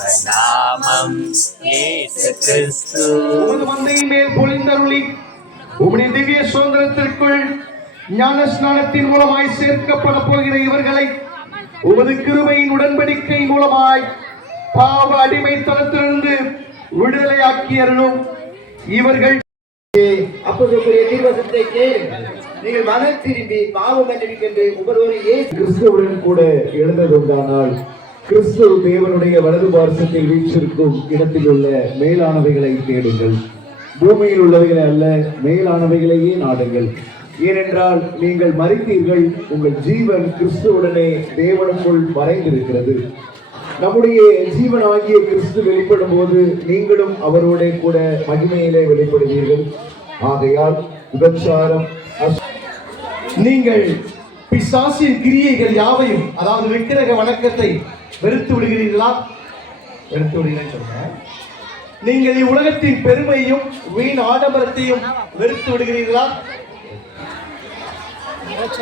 நாமம் இயேசு கிறிஸ்து. உமது மந்தையின் மேல் பொழிந்தருளி உம்முடைய திவ்ய சுதந்திரத்திற்குள் ஞான ஸ்நானத்தின் மூலமாய் சேர்க்கப்பட போகிற இவர்களை உமது கிருபையின் உடன்படிக்கை மூலமாய் பாவ அடிமைத்தனத்திலிருந்து விடுதலையாக்கி அருளும். இவர்கள் அப்போஸ்தலருடைய தீர்க்கதரிசனத்தை கேளுங்கள். நீங்கள் மனம் திரும்பி பாவம் மன்னிக்கின்ற ஒவ்வொருவரும் இயேசு கிறிஸ்துவுடன் கூட எழுந்ததுண்டானால் கிறிஸ்து தேவனுடைய வலது பார்சத்தில் வீற்றிருக்கும் இடத்தில் உள்ள மேலானவைகளை தேடுங்கள். பூமியில் உள்ளவைகளை அல்ல, மேலானவைகளையே நாடுங்கள். ஏனென்றால் நீங்கள் மரித்தீர்கள், உங்கள் ஜீவன் கிறிஸ்துவுடனே தேவனுக்குள் மறைந்திருக்கிறது. நம்முடைய ஜீவனாகிய கிறிஸ்து வெளிப்படும் போது நீங்களும் அவரோட கூட மகிமையிலே வெளிப்படுவீர்கள். ஆகையால் விபச்சாரம், நீங்கள் பிசாசின் கிரியைகள் யாவையும், அதாவது விக்கிரக வணக்கத்தை வெறுத்து விடுகிறீர்களா? வெறுத்து விடுகிறேன்னு சொன்ன. நீங்கள் இவ்வுலகத்தின் பெருமையும் வீண் ஆடம்பரத்தையும் வெறுத்து விடுகிறீர்களா?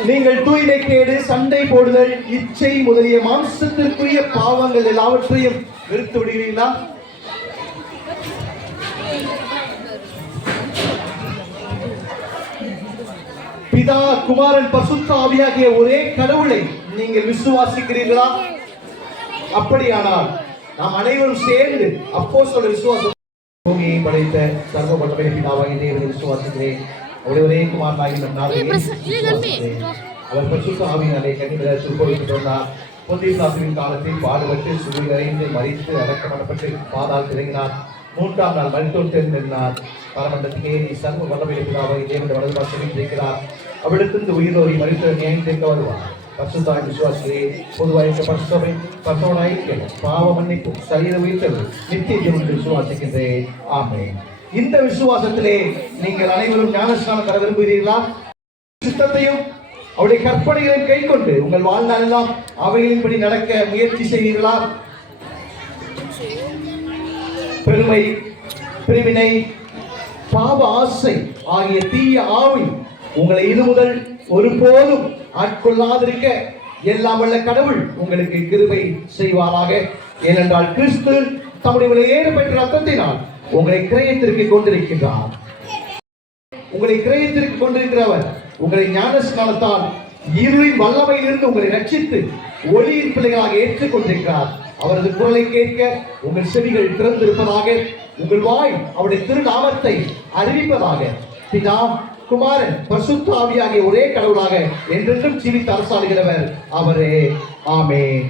நீங்கள் தூய்மை கேடு, சண்டை போடுதல், இச்சை முதலிய மாம்சத்திற்குரிய பாவங்கள் எல்லாவற்றையும் வெறுத்து விடுகிறீர்களா? பிதா, குமாரன், பரிசுத்த ஆவியாகிய ஒரே கடவுளை நீங்கள் விசுவாசிக்கிறீர்களா? அப்படியானால் நாம் அனைவரும் சேர்ந்து அப்போஸ்தலர் விசுவாசம் பூமியை படைத்த சர்வ வல்லமை பிதாவாகிய தேவனை விசுவாசிக்கிறேன். ஒரே குமாரனாகிய நம் நாதனை அவர் பரிசுத்த ஆவியினாலே கன்னிமரியாள் திருப்பொழிவு சொன்னார். பொந்தியுஸ் காலத்தில் பாடுபட்டு சுமையில் அறைந்து மரித்து அடக்கப்படப்பட்டு பாதால் இறங்கினார். 3ஆம் நாள் மரித்தோர் தெரிந்தார். பரமண்டலத்திலே சர்வ வல்லமை பிதாவாகிய தேவனுடைய வலது பார்சத்தில் இருக்கிறார். அவளிடத்திலிருந்து உயிரோரி மரித்த நியாயம் தீர்க்க வருவார். பரிசுத்தாய் விசுவாசிகளே, பொதுவாக பரிசுத்தவை பரிசுத்தவனாய் பாவ மன்னிப்பு சரீர உயிர்த்தல் நித்திய ஜீவன் விசுவாசிக்கின்றேன். ஆமென். இந்த விசுவாசத்திலே நீங்கள் அனைவரும் ஞானஸ்நானம் தர விரும்புகிறீர்களா? சித்தத்தையும் அவருடைய கற்பனைகளையும் கை கொண்டு உங்கள் வாழ்நாள் எல்லாம் அவைகளின்படி நடக்க முயற்சி செய்வீர்களா? பெருமை, பிரிவினை, பாவ ஆசை ஆகிய தீய ஆவி உங்களை இது முதல் ஒருபோதும் ஆட்கொள்ளாதிருக்க எல்லாம் வல்ல கடவுள் உங்களுக்கு கிருபை செய்வாராக. ஏனென்றால் கிறிஸ்து தம்முடைய விலையேற பெற்ற ரத்தத்தினால் உங்களை கிரயத்திற்கு கொண்டிருக்கின்றார். உங்களை கிரயத்திற்கு கொண்டிருக்கிறவர் உங்களை ஞானஸ்நானத்தால் இருளின் வல்லமையிலிருந்து உங்களை ரட்சித்து ஒளியின் பிள்ளைகளாக ஏற்றுக் கொண்டிருக்கிறார். அவரது குரலை கேட்க உங்கள் செவிகள் திறந்திருப்பதாக, உங்கள் வாய் அவருடைய திருநாமத்தை அறிவிப்பதாக. பிதா, குமாரன், பரிசுத்த ஆவியாகிய ஒரே கடவுளாக என்றென்றும் ஜீவித்து அரசாளுகிறவர் அவரே. ஆமென்.